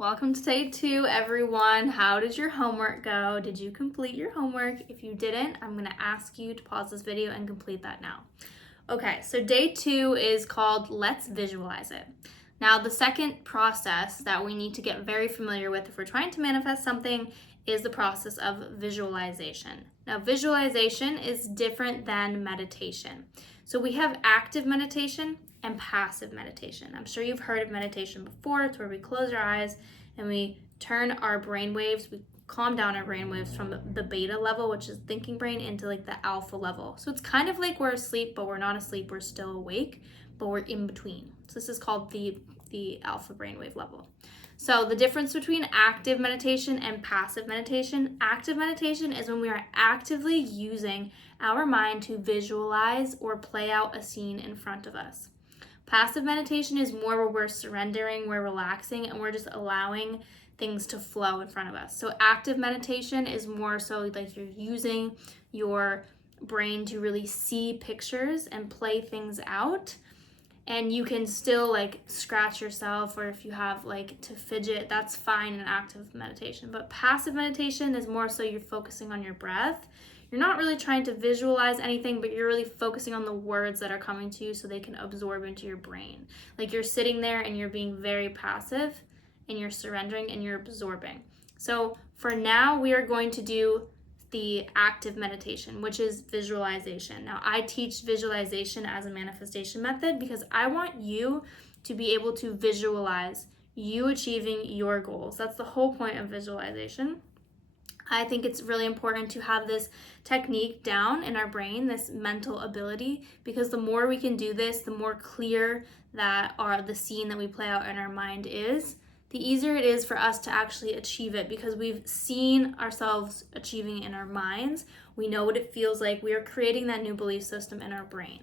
Welcome to day 2, everyone. How did your homework go? Did you complete your homework? If you didn't, I'm going to ask you to pause this video and complete that now. Okay, so day 2 is called Let's Visualize It. Now, the second process that we need to get very familiar with if we're trying to manifest something is the process of visualization. Now, visualization is different than meditation. So we have active meditation and passive meditation. I'm sure you've heard of meditation before. It's where we close our eyes and we turn our brain waves, we calm down our brain waves from the beta level, which is thinking brain, into like the alpha level. So it's kind of like we're asleep, but we're not asleep, we're still awake, but we're in between. So this is called the alpha brainwave level. So the difference between active meditation and passive meditation: active meditation is when we are actively using our mind to visualize or play out a scene in front of us. Passive meditation is more where we're surrendering, we're relaxing, and we're just allowing things to flow in front of us. So active meditation is more so like you're using your brain to really see pictures and play things out. And you can still like scratch yourself, or if you have like to fidget, that's fine in active meditation. But passive meditation is more so you're focusing on your breath. You're not really trying to visualize anything, but you're really focusing on the words that are coming to you so they can absorb into your brain. Like you're sitting there and you're being very passive and you're surrendering and you're absorbing. So for now, we are going to do the active meditation, which is visualization. Now, I teach visualization as a manifestation method because I want you to be able to visualize you achieving your goals. That's the whole point of visualization. I think it's really important to have this technique down in our brain, this mental ability, because the more we can do this, the more clear that the scene that we play out in our mind is, the easier it is for us to actually achieve it, because we've seen ourselves achieving it in our minds. We know what it feels like. We are creating that new belief system in our brain.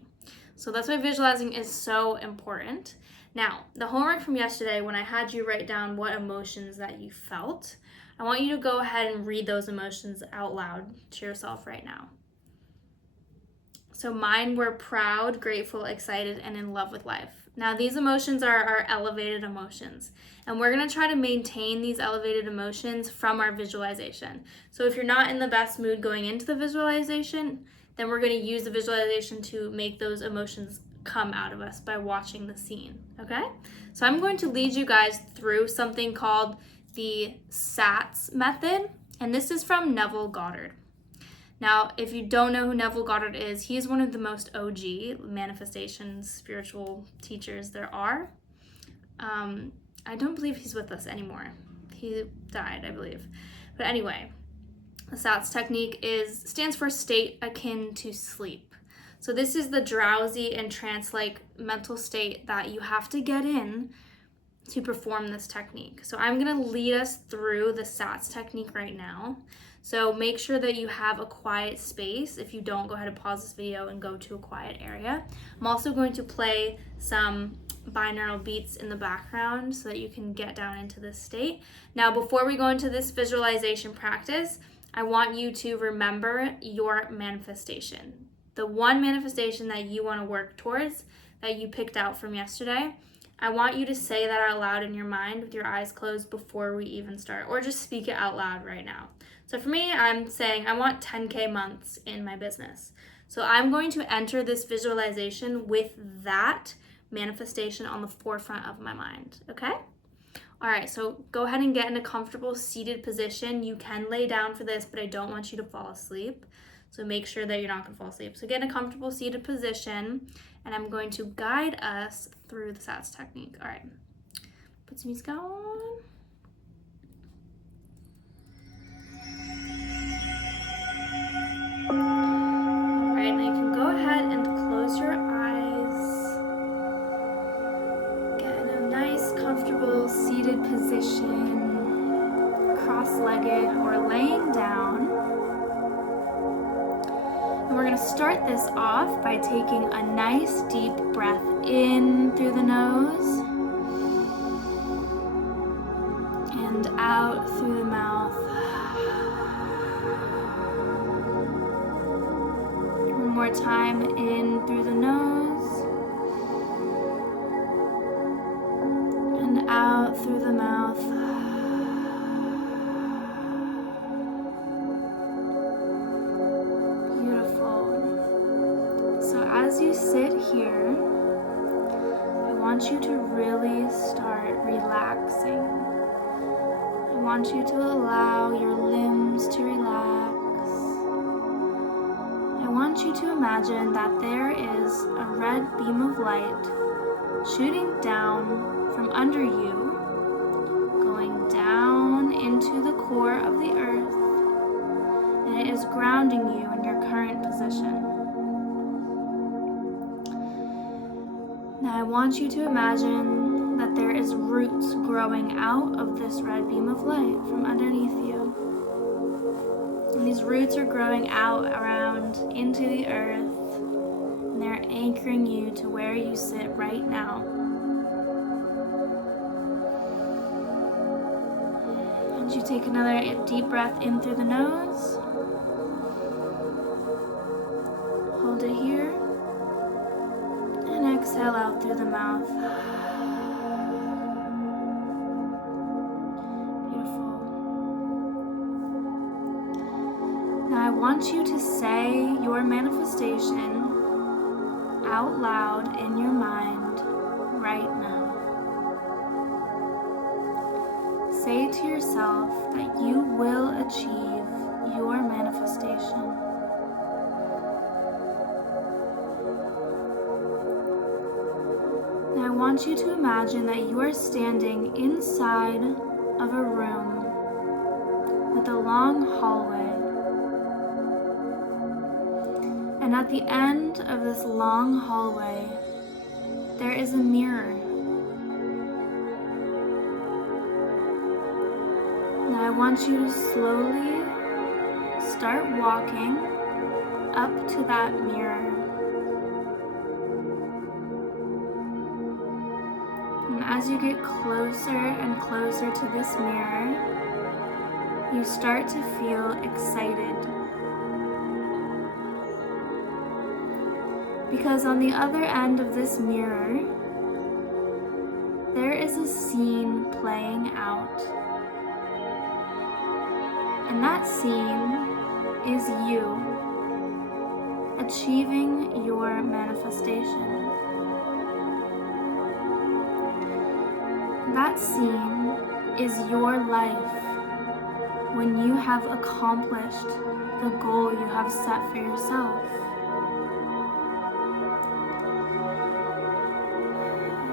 So that's why visualizing is so important. Now, the homework from yesterday, when I had you write down what emotions that you felt, I want you to go ahead and read those emotions out loud to yourself right now. So mine were proud, grateful, excited, and in love with life. Now, these emotions are our elevated emotions, and we're going to try to maintain these elevated emotions from our visualization. So if you're not in the best mood going into the visualization, then we're going to use the visualization to make those emotions come out of us by watching the scene, okay? So I'm going to lead you guys through something called the SATS method, and this is from Neville Goddard. Now, if you don't know who Neville Goddard is, he's one of the most OG manifestation spiritual teachers there are. I don't believe he's with us anymore. He died, I believe. But anyway, the SATS technique stands for state akin to sleep. So this is the drowsy and trance-like mental state that you have to get in to perform this technique. So I'm going to lead us through the SATS technique right now. So make sure that you have a quiet space. If you don't, go ahead and pause this video and go to a quiet area. I'm also going to play some binaural beats in the background so that you can get down into this state. Now, before we go into this visualization practice, I want you to remember your manifestation. The one manifestation that you want to work towards that you picked out from yesterday. I want you to say that out loud in your mind with your eyes closed before we even start, or just speak it out loud right now. So for me, I'm saying I want 10K months in my business. So I'm going to enter this visualization with that manifestation on the forefront of my mind, okay? All right, so go ahead and get in a comfortable seated position. You can lay down for this, but I don't want you to fall asleep. So make sure that you're not gonna fall asleep. So get in a comfortable seated position, and I'm going to guide us through the SATS technique. All right, put some music on. All right, now you can go ahead and close your eyes. Get in a nice, comfortable seated position, cross-legged or laying down. And we're going to start this off by taking a nice deep breath in through the nose and out through the mouth. One more time, in through the nose and out through the mouth. sit here, I want you to really start relaxing. I want you to allow your limbs to relax. I want you to imagine that there is a red beam of light shooting down from under you, going down into the core of the earth, and it is grounding you in your current position. Now I want you to imagine that there is roots growing out of this red beam of light from underneath you. And these roots are growing out around into the earth, and they're anchoring you to where you sit right now. And you take another deep breath in through the nose. Hold it here. And exhale out through the mouth. Beautiful. Now I want you to say your manifestation out loud in your mind right now. Say to yourself that you will achieve your manifestation. Now I want you to imagine that you are standing inside of a room with a long hallway. And at the end of this long hallway, there is a mirror. Now I want you to slowly start walking up to that mirror. And as you get closer and closer to this mirror, you start to feel excited. Because on the other end of this mirror, there is a scene playing out. And that scene is you achieving your manifestation. That scene is your life when you have accomplished the goal you have set for yourself.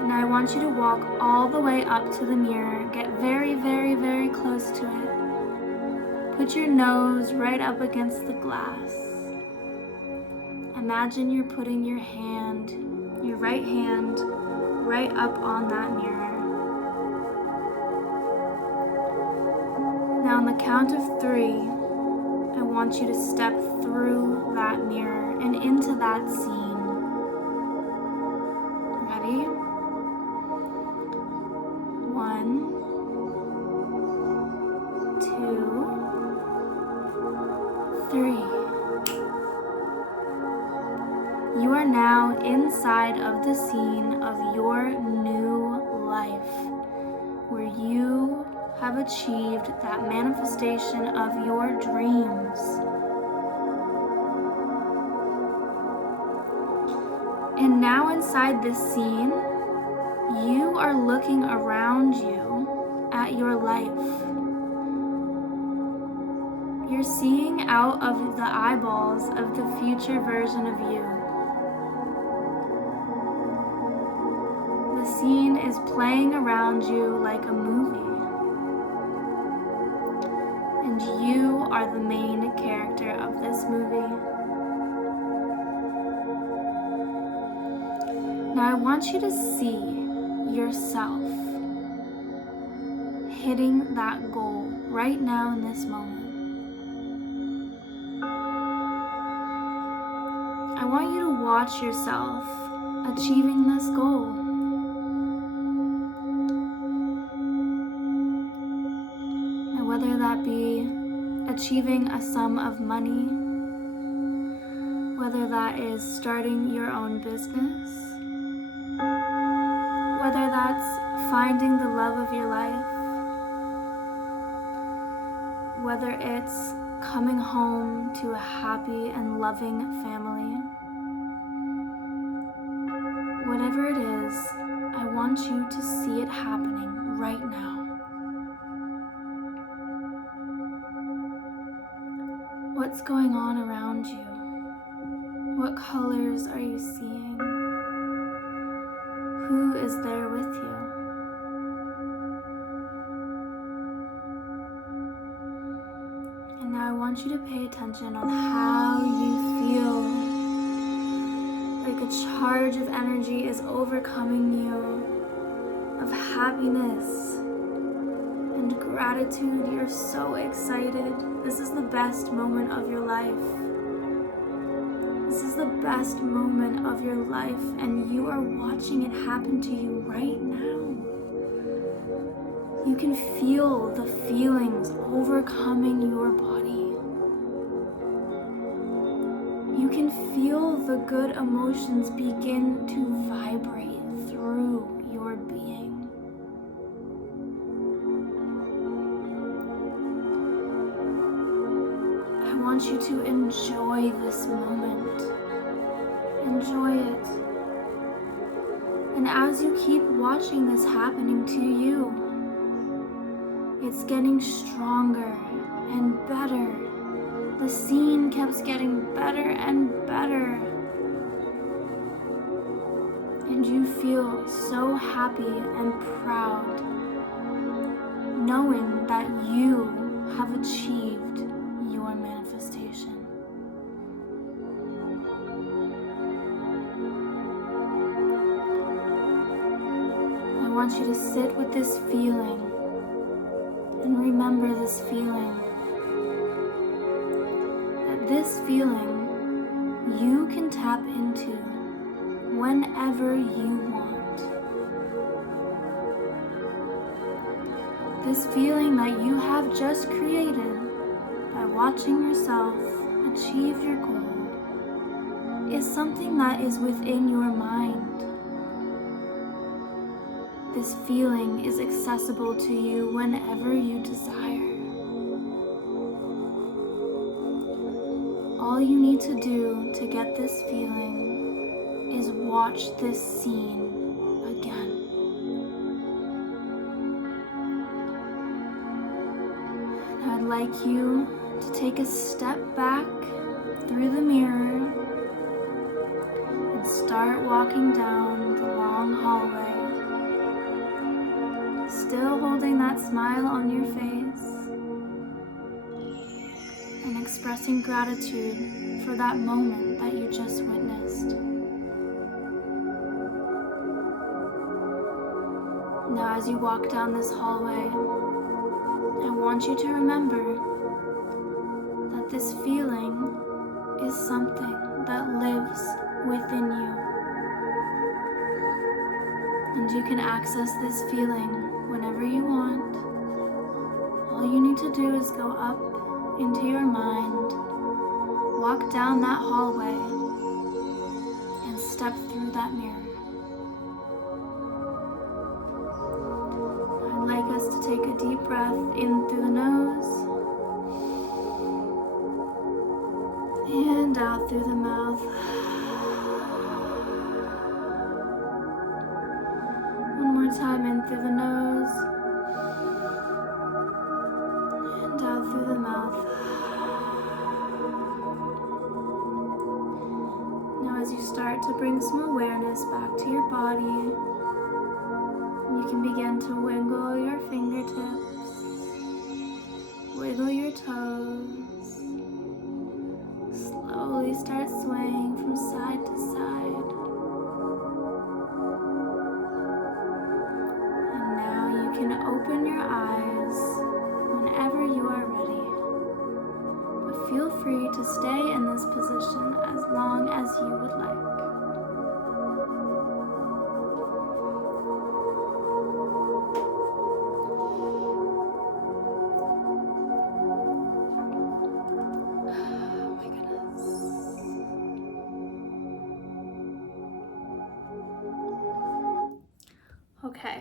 Now I want you to walk all the way up to the mirror, get very, very, very close to it. Put your nose right up against the glass. Imagine you're putting your right hand, right up on that mirror. Now on the count of 3, I want you to step through that mirror and into that scene. Ready? 1, 2, 3. You are now inside of the scene of your new life, where you have achieved that manifestation of your dreams. And now inside this scene, you are looking around you at your life. You're seeing out of the eyeballs of the future version of you. The scene is playing around you like a movie. And you are the main character of this movie. Now I want you to see yourself hitting that goal right now in this moment. I want you to watch yourself achieving this goal. And whether that be achieving a sum of money, whether that is starting your own business, whether that's finding the love of your life, whether it's coming home to a happy and loving family, it happening right now. What's going on around you? What colors are you seeing? Who is there with you? And now I want you to pay attention on how you feel. Like a charge of energy is overcoming you, of happiness and gratitude. You're so excited. This is the best moment of your life. This is the best moment of your life, and you are watching it happen to you right now. You can feel the feelings overcoming your body. You can feel the good emotions begin to vibrate through your being. I want you to enjoy this moment. Enjoy it. And as you keep watching this happening to you, it's getting stronger and better. The scene keeps getting better and better. And you feel so happy and proud, knowing that you have achieved your manifestation. I want you to sit with this feeling and remember this feeling. That this feeling you can tap into whenever you want. This feeling that you have just created by watching yourself achieve your goal is something that is within your mind. This feeling is accessible to you whenever you desire. All you need to do to get this feeling is watch this scene again. Now I'd like you to take a step back through the mirror and start walking down the long hallway. Still holding that smile on your face and expressing gratitude for that moment that you just witnessed. Now as you walk down this hallway, I want you to remember that this feeling is something that lives within you. And you can access this feeling whenever you want. All you need to do is go up into your mind, walk down that hallway, and step through that mirror. I'd like us to take a deep breath in through the nose and out through the mouth. One more time, in through the nose and out through the mouth. Now as you start to bring some awareness back to your body, you can begin to wiggle your fingertips, wiggle your toes, slowly start swaying from side to side. You can open your eyes whenever you are ready, but feel free to stay in this position as long as you would like. Oh my goodness. Okay.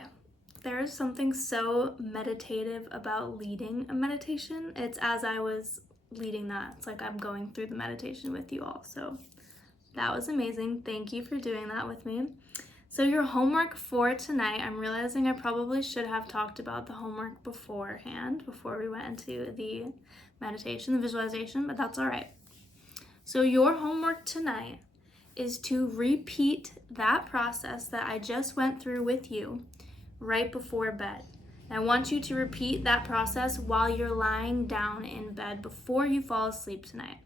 There is something so meditative about leading a meditation. It's as I was leading that, it's like I'm going through the meditation with you all. So that was amazing. Thank you for doing that with me. So your homework for tonight, I'm realizing I probably should have talked about the homework beforehand, before we went into the meditation, the visualization, but that's all right. So your homework tonight is to repeat that process that I just went through with you right before bed. And I want you to repeat that process while you're lying down in bed before you fall asleep tonight.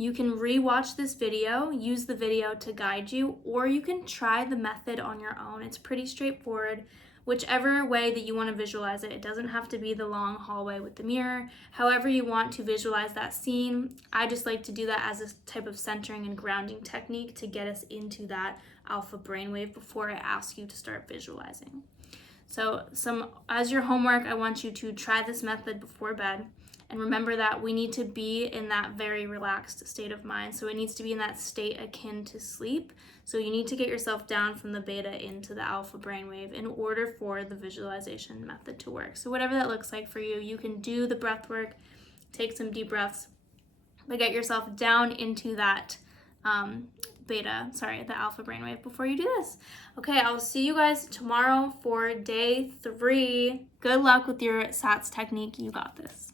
You can rewatch this video, use the video to guide you, or you can try the method on your own. It's pretty straightforward. Whichever way that you want to visualize it, it doesn't have to be the long hallway with the mirror. However you want to visualize that scene, I just like to do that as a type of centering and grounding technique to get us into that alpha brainwave before I ask you to start visualizing. So as your homework, I want you to try this method before bed. And remember that we need to be in that very relaxed state of mind. So it needs to be in that state akin to sleep. So you need to get yourself down from the beta into the alpha brainwave in order for the visualization method to work. So whatever that looks like for you, you can do the breath work, take some deep breaths, but get yourself down into that the alpha brainwave before you do this. Okay, I'll see you guys tomorrow for day 3. Good luck with your SATS technique. You got this.